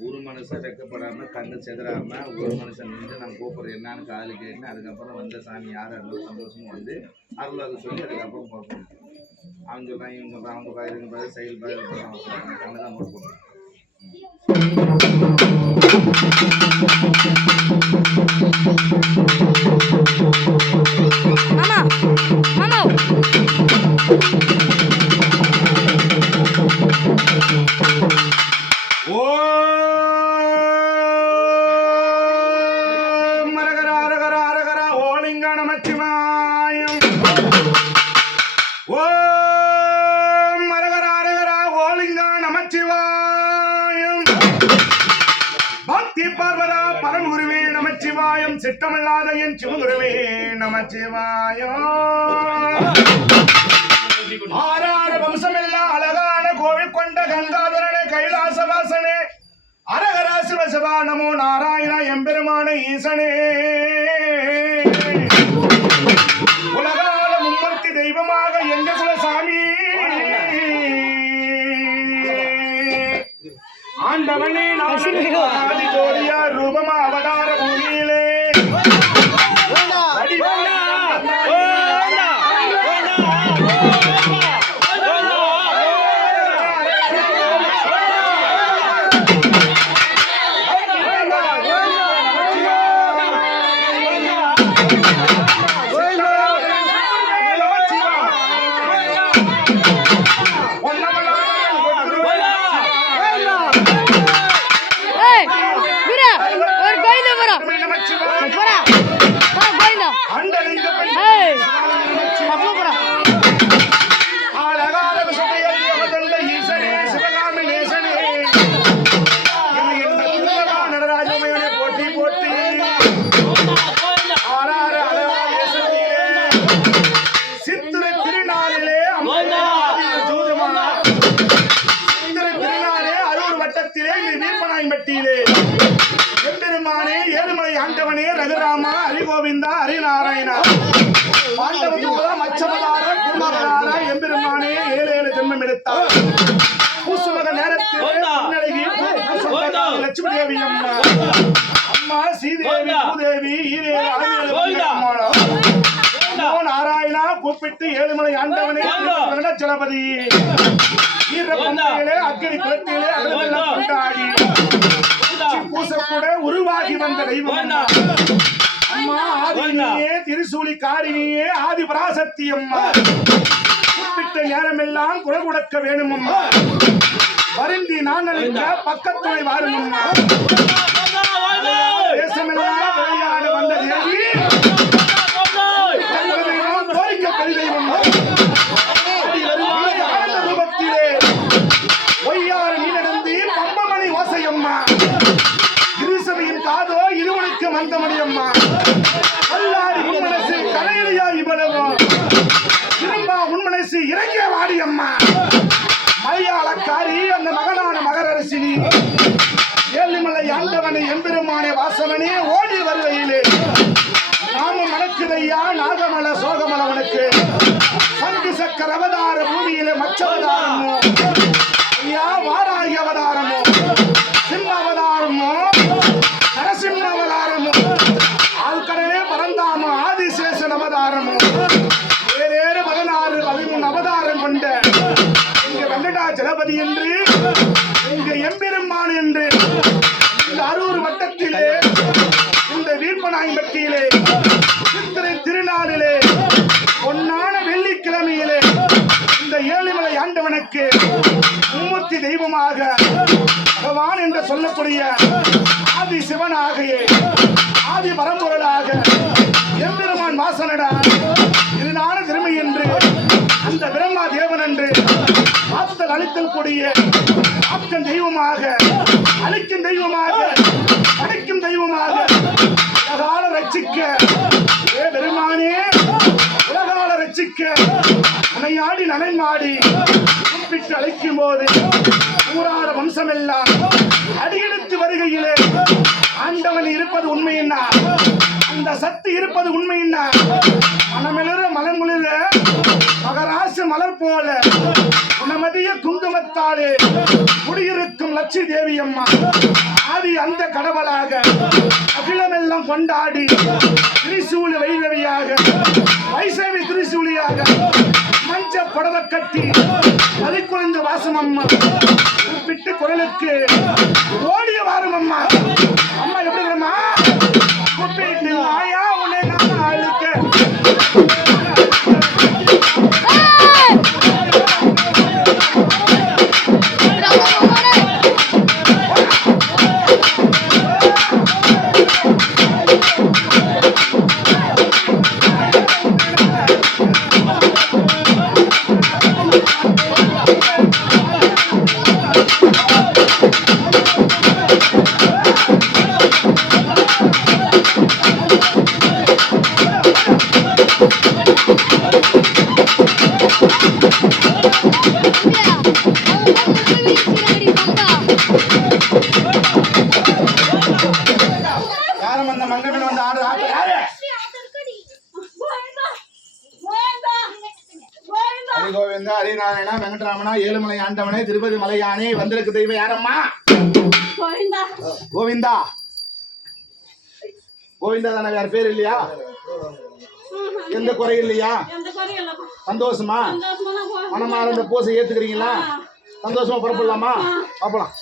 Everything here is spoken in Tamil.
ஒரு மனுஷன் வெக்கப்படாம கண்ணு செதறாமல் ஒரு மனுஷன் நின்று நான் கூப்பிடுறது என்னன்னு காது கேட்டு அதுக்கப்புறம் வந்த சாமி யார் இருந்தாலும் சந்தோஷமும் வந்து அருளாக சொல்லி அதுக்கப்புறம் பார்ப்போம் அவங்க சொல்றாங்க இவங்க அவங்க பாரு இவங்க பாரு செயல் கண்ணு தான் நோட் ஓம் அரகர அரகர ஓலிங்க நமச்சிவாயம். பக்தி பார்வதா பரமகுருவே நமச்சிவாயம். சித்தமில்லாத என் சிவகுருவே நமச்சிவாயம். ஆறாறு வம்சமில்லா அழகான கோவில் கொண்ட கங்காதரனே கைலாசவாசனே. அரகரா சிவசிவா நமோ நாராயண எம்பெருமான ஈசனே. ஜோதியா ரூபமா அவதார பூமியிலே. அடிவாங்க. வீர்பனாயம்பட்டியிலே எம்பெருமானே ஏழுமலை ஆண்டவனே ரகுராமா ஹரிகோவிந்தா ஹரிநாராயணா பாண்டவ தூதா மச்சவதார குமாரதார எம்பெருமானே ஏழு ஏழு ஜென்மம் எடுத்தார் பூசுமக நேரத்தில் லட்சுமி தேவி அம்மா அம்மா ஸ்ரீதேவி பூதேவி அம்மா நாராயணா கூப்பிட்டு ஏழுமலை ஆண்டவனே வெங்கடாச்சலபதி ஈரப்பந்தையிலே அக்கினி குளத்திலே அகலமெல்லாம் கொண்டாடி பூசக்கூட உருவாகி வந்த தெய்வம் அம்மா. ஆதினியே திருசூலி காரினியே ஆதி பராசக்தி அம்மா. கூப்பிட்ட நேரமெல்லாம் குரல் கொடுக்க வேணும் அம்மா வருந்தி நான் நினைக்க பக்கத்துணை வாரும் இருவனுக்கு மந்தமணியம்மா கல்லாரி உன்மனசு கரையிலையா இவ்வளவோ? திரும்பா உன்மனசு இறங்கிய வாடியம்மா. மலையாளக்காரி அந்த மகனான மகரரசினி. ஏழுமலை ஆண்டவனை எம்பெருமானே வாசவனே ஓடி வருவையிலே நாம மணக்குதையா நாகமல சோகமல உனக்கு. சங்கு சக்கர அவதார பூமியிலே மச்சவதாரமோ அவதாரம் கொண்ட வெங்கடா ஜலபதி என்று இங்க எம்பெருமான் என்று. இந்த அரூர் வட்டத்திலே இந்த வீர்பனாயம்பட்டியிலே சித்திரை திருநாளிலே பொன்னான வெள்ளிக்கிழமையிலே இந்த ஏழுமலை ஆண்டவனுக்கு மும்மூர்த்தி தெய்வமாக பகவான் என்று சொல்லக்கூடிய ஆதி சிவனாகிய ஆதி பரம்பொருளாக ஆப்தல் அழித்தல் தெய்வமாக அழிக்கும் தெய்வமாக அடைக்கும் தெய்வமாக உலகால ரட்சிக்க. ஏ பெருமானே உலகால ரட்சிக்க. அணையாடி நனைமாடி கூப்பிட்டு அழைக்கும் போது ஊரார வம்சமெல்லாம் அடியெடுத்து வருகையிலே ஆண்டவன் இருப்பது உண்மை என்ன? அந்த சக்தி இருப்பது உண்மை என்ன? மனமிளர மலங்குளிர மகராசு மலர் போல குணமதிய குங்கும உள்ளத்தாலே குடியிருக்கும் லட்சுமி தேவி அம்மா. ஆதி அந்த கடவுளாக அகிலமெல்லாம் கொண்டாடி திரிசூலி வைரவியாக வைசவி திரிசூலியாக மஞ்ச புடவை கட்டி மதிக்குழந்த வாசம் அம்மா. குறிப்பிட்டு குரலுக்கு ஓடிய வாரம் அம்மா. அம்மா எப்படி தெரியுமா? கூப்பிட்டு நாயா உன்னை நான் அழுக்க கோவிந்தா ஹரிநாராயணா வெங்கட்ராமனா ஏழுமலை ஆண்டவனே திருப்பதி மலையானே வந்திருக்கு தெய்வம் யாரம்மா? கோவிந்தா. கோவிந்தா. தானே வேற பேர் இல்லையா? எந்த குறை இல்லையா? சந்தோஷமா? மனமார இந்த பூசை ஏத்துக்கிறீங்களா? சந்தோஷமா புறப்படலாமா? பாப்பலாம்